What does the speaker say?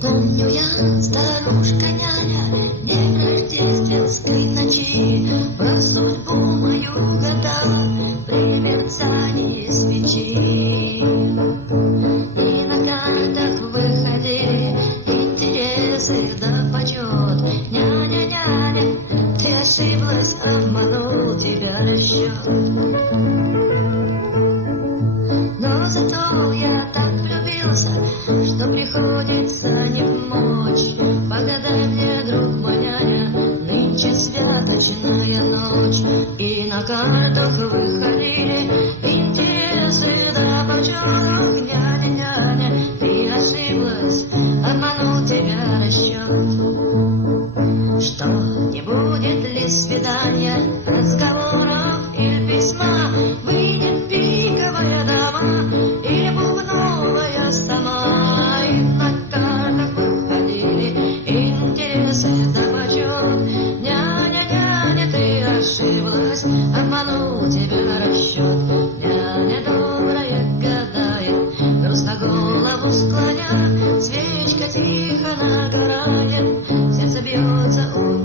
Помню я, старушка няня, день рождественской ночи, про судьбу мою гадала при мерцании свечи. И на картах выходили интересы да почет. Няня, няня, ты ошиблась, обманул тебя расчет. Но зато я так влюбился, что приходится не помочь. Погадай мне, друг мой, няня, нынче святочная ночь. И на картах выходили интересы да почет. Няня, няня, ты ошиблась, обманул тебя расчет. Что, не будет ли свидания, разговоров или письма? Выйдет пиковая дама или бубновая сама. И на картах выходили интересы да почет. Няня, няня, ты ошиблась, обманул тебя расчет. Няня добрая гадает, грустно голову склоня, свечка тихо нагорает, сердце бьется у